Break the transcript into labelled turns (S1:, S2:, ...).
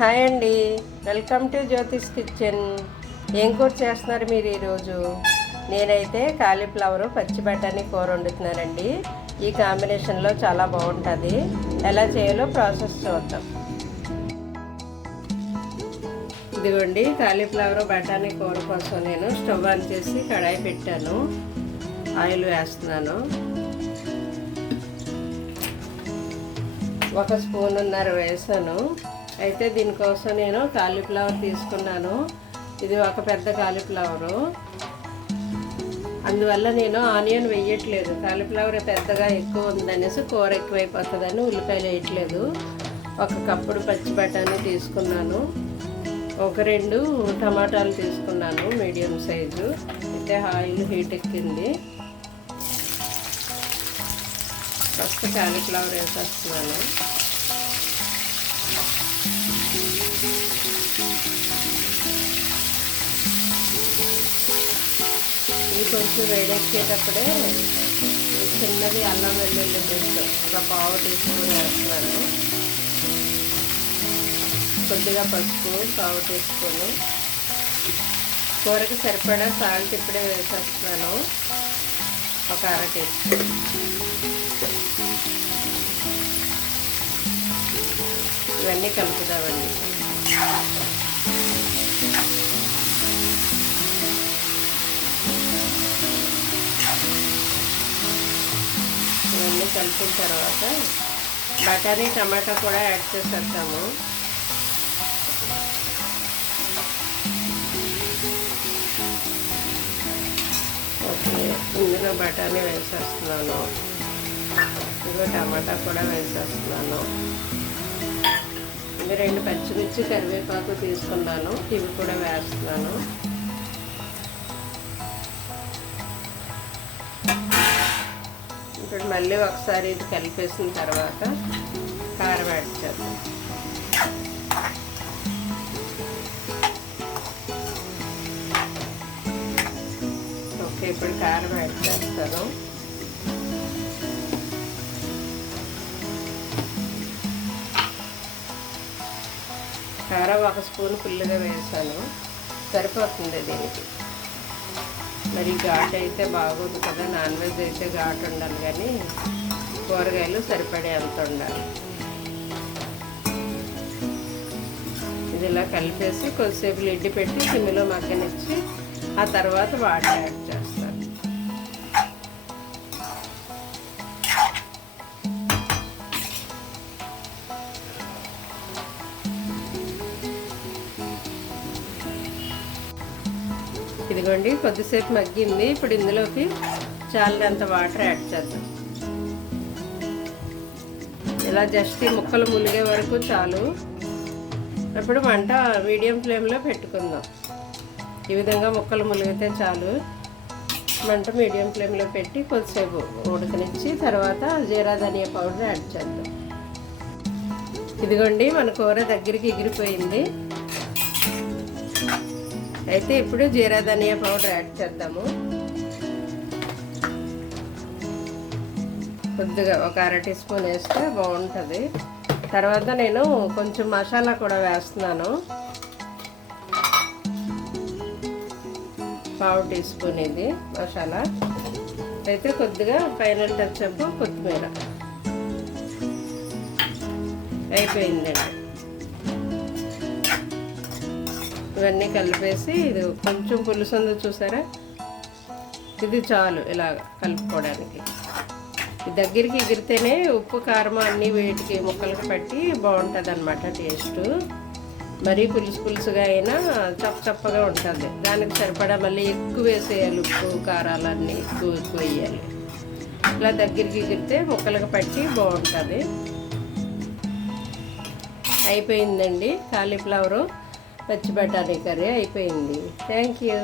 S1: Hi అండి. Welcome to Jyotish kitchen. ఏం కూర చేస్తున్నారు మీరు ఈరోజు? నేనైతే కాలీఫ్లవరు పచ్చి బఠానీ కూర వండుతున్నానండి. ఈ కాంబినేషన్లో చాలా బాగుంటుంది. ఎలా చేయాలో ప్రాసెస్ చూద్దాం. ఇదిగోండి కాలీఫ్లవర్ బఠానీ కూర కోసం నేను స్టవ్ ఆన్ చేసి కడాయి పెట్టాను. ఆయిల్ వేస్తున్నాను. ఒక స్పూన్ ఉన్నర వేసాను. అయితే దీనికోసం నేను కాలీఫ్లవర్ తీసుకున్నాను. ఇది ఒక పెద్ద కాలీఫ్లవరు. అందువల్ల నేను ఆనియన్ వేయట్లేదు. కాలీఫ్లవర్ పెద్దగా ఎక్కువ ఉందనేసి కూర ఎక్కువైపోతుందని ఉల్లిపాయలు వేయట్లేదు. ఒక కప్పుడు పచ్చి బఠానీ తీసుకున్నాను. ఒక రెండు టమాటాలు తీసుకున్నాను మీడియం సైజు. అయితే ఆయిల్ హీట్ ఎక్కింది. ఫస్ట్ కాలీఫ్లవర్ వేసేస్తున్నాను. ఇది కొంచెం వేడెక్కేటప్పుడే చిన్నది అల్లం వెల్లుల్లి పేస్ట్. ఒక పావు తీసుకుని వేస్తున్నాను. కొద్దిగా పసుపు పావు తీసుకొని కూరకి సరిపడా సాల్ట్ ఇప్పుడే వేసేస్తున్నాను. ఒక అర టీ స్పూన్. ఇవన్నీ కలుపుదామండి. కలిపిన తర్వాత బఠానీ టమాటా కూడా యాడ్ చేసేస్తాము ఓకే ఇందులో బఠానీ వేసేస్తున్నాను. ఇందులో టమాటా కూడా వేసేస్తున్నాను. ఇవి రెండు పచ్చిమిర్చి కరివేపాకు తీసుకున్నాను. ఇవి కూడా వేస్తున్నాను. ఇప్పుడు మళ్ళీ ఒకసారి ఇది కలిపేసిన తర్వాత కారం యాడ్ చేద్దాం. ఓకే ఇప్పుడు కారం యాడ్ చేస్తాను. కారం ఒక స్పూన్ ఫుల్గా వేసాను. సరిపోతుంది దీనికి. మరి ఘాట్ అయితే బాగోదు కదా నాన్ వెజ్ అయితే ఘాట్ ఉండాలి కానీ కూరగాయలు సరిపడే అంత ఉండాలి. ఇది ఇలా కలిపేసి కొద్దిసేపు లిడ్డి పెట్టి సిమ్లో మగ్గనిచ్చి ఆ తర్వాత వాటర్ యాడ్ చేస్తాను ఇదిగోండి కొద్దిసేపు మగ్గింది. ఇప్పుడు ఇందులోకి చాలినంత వాటర్ యాడ్ చేద్దాం. ఇలా జస్ట్ ఈ ముక్కలు ములిగే వరకు చాలు. అప్పుడు వంట మీడియం ఫ్లేమ్లో పెట్టుకుందాం. ఈ విధంగా ముక్కలు ములిగితే చాలు. మంట మీడియం ఫ్లేమ్లో పెట్టి కొద్దిసేపు ఉడకనిచ్చి తర్వాత జీరా ధనియా పౌడర్ యాడ్ చేద్దాం. ఇదిగోండి మన కూర దగ్గరికి ఎగిరిపోయింది. అయితే ఇప్పుడు జీరా ధనియా పౌడర్ యాడ్ చేద్దాము. కొద్దిగా ఒక అర టీ స్పూన్ వేస్తే బాగుంటుంది. తర్వాత నేను కొంచెం మసాలా కూడా వేస్తున్నాను. పావు టీ స్పూన్ ఇది మసాలా. అయితే కొద్దిగా పైన టచ్అప్ కొత్తిమీర. అయిపోయిందండి. ఇవన్నీ కలిపేసి ఇది కొంచెం పులుసు ఉందో చూసారా? ఇది చాలు ఇలా కలుపుకోవడానికి. దగ్గరికి ఎగిరితేనే ఉప్పు కారం అన్నీ వేటికి ముక్కలకి పట్టి బాగుంటుంది అనమాట టేస్ట్. మరీ పులుసు పులుసుగా అయినా చప్ప చప్పగా ఉంటుంది. దానికి సరిపడా మళ్ళీ ఎక్కువ వేసేయాలి ఉప్పు కారాలన్నీ ఎక్కువ ఎక్కువ వేయాలి. ఇలా దగ్గరికి ఎగిరితే ముక్కలకు పట్టి బాగుంటుంది. అయిపోయిందండి కాలీఫ్లవరు. పచ్చి బఠానీ కర్రీ అయిపోయింది. Thank you